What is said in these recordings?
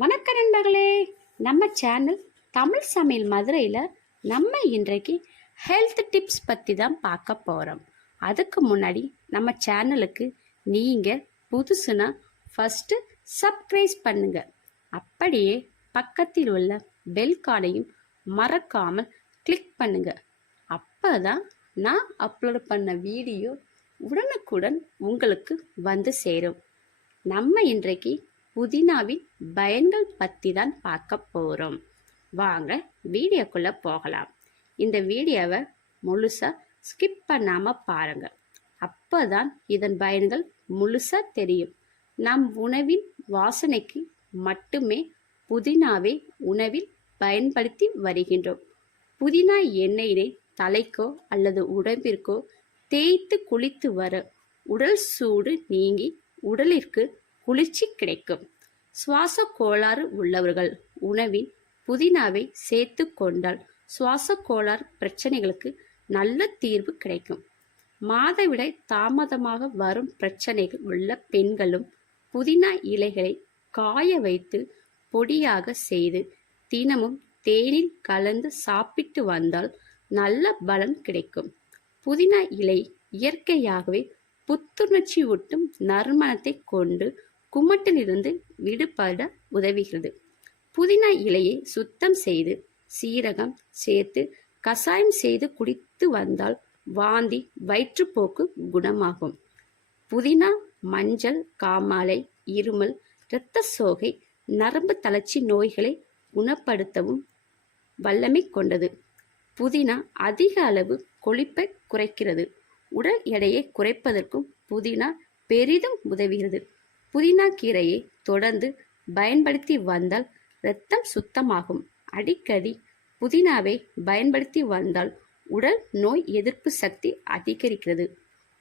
வணக்க நண்பர்களே, நம்ம சேனல் தமிழ் சமையல் மதுரையில் நம்ம இன்றைக்கு ஹெல்த் டிப்ஸ் பற்றி தான் பார்க்க போகிறோம். அதுக்கு முன்னாடி நம்ம சேனலுக்கு நீங்கள் புதுசுனா ஃபஸ்ட்டு சப்ஸ்கிரைப் பண்ணுங்க. அப்படியே பக்கத்தில் உள்ள பெல் கார்டையும் மறக்காமல் கிளிக் பண்ணுங்க. அப்போ தான் நான் அப்லோட் பண்ண வீடியோ உடனுக்குடன் உங்களுக்கு வந்து சேரும். நம்ம இன்றைக்கு புதினாவின் பயன்கள் பற்றி தான் பார்க்க போகிறோம். வாங்க வீடியோக்குள்ளே போகலாம். இந்த வீடியோவை முழுசாக ஸ்கிப் பண்ணாமல் பாருங்கள். அப்போ தான் இதன் பயன்கள் முழுசாக தெரியும். நம் உணவின் வாசனைக்கு மட்டுமே புதினாவை உணவில் பயன்படுத்தி வருகின்றோம். புதினா எண்ணெயினை தலைக்கோ அல்லது உடம்பிற்கோ தேய்த்து குளித்து வர உடல் சூடு நீங்கி உடலிற்கு குளிர்ச்சி கிடைக்கும். சுவாச கோளாறு உள்ளவர்கள் உணவில் புதினாவை சேர்த்து கொண்டால் சுவாச கோளாறு பிரச்சனைகளுக்கு நல்ல தீர்வு கிடைக்கும். மாதவிடாய் தாமதமாக வரும் பிரச்சனைகள் உள்ள பெண்களும் புதினா இலைகளை காய வைத்து பொடியாக செய்து தினமும் தேனில் கலந்து சாப்பிட்டு வந்தால் நல்ல பலன் கிடைக்கும். புதினா இலை இயற்கையாகவே புத்துணர்ச்சி ஊட்டும் நறுமணத்தை கொண்டு குமட்டிலிருந்து விடுபட உதவுகிறது. புதினா இலையை சுத்தம் செய்து சீரகம் சேர்த்து கசாயம் செய்து குடித்து வந்தால் வாந்தி வயிற்றுப்போக்கு குணமாகும். புதினா மஞ்சள் காமாலை, இருமல், இரத்த சோகை, நரம்பு தளர்ச்சி நோய்களை குணப்படுத்தவும் வல்லமை கொண்டது. புதினா அதிக அளவு கொழுப்பை குறைக்கிறது. உடல் எடையை குறைப்பதற்கும் புதினா பெரிதும் உதவுகிறது. புதினா கீரையை தொடர்ந்து பயன்படுத்தி வந்தால் இரத்தம் சுத்தமாகும். அடிக்கடி புதினாவை பயன்படுத்தி வந்தால் உடல் நோய் எதிர்ப்பு சக்தி அதிகரிக்கிறது.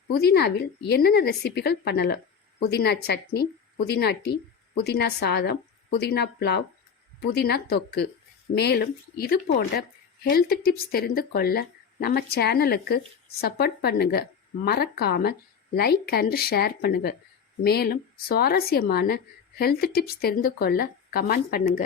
புதினாவில் என்னென்ன ரெசிபிகள் பண்ணலாம்? புதினா சட்னி, புதினா டீ, புதினா சாதம், புதினா புலாவ், புதினா தொக்கு. மேலும் இது போன்ற ஹெல்த் டிப்ஸ் தெரிந்து கொள்ள நம்ம சேனலுக்கு சப்போர்ட் பண்ணுங்க. மறக்காமல் லைக் அண்ட் ஷேர் பண்ணுங்க. மேலும் சுவாரஸ்யமான ஹெல்த் டிப்ஸ் தெரிந்து கொள்ள கமெண்ட் பண்ணுங்க.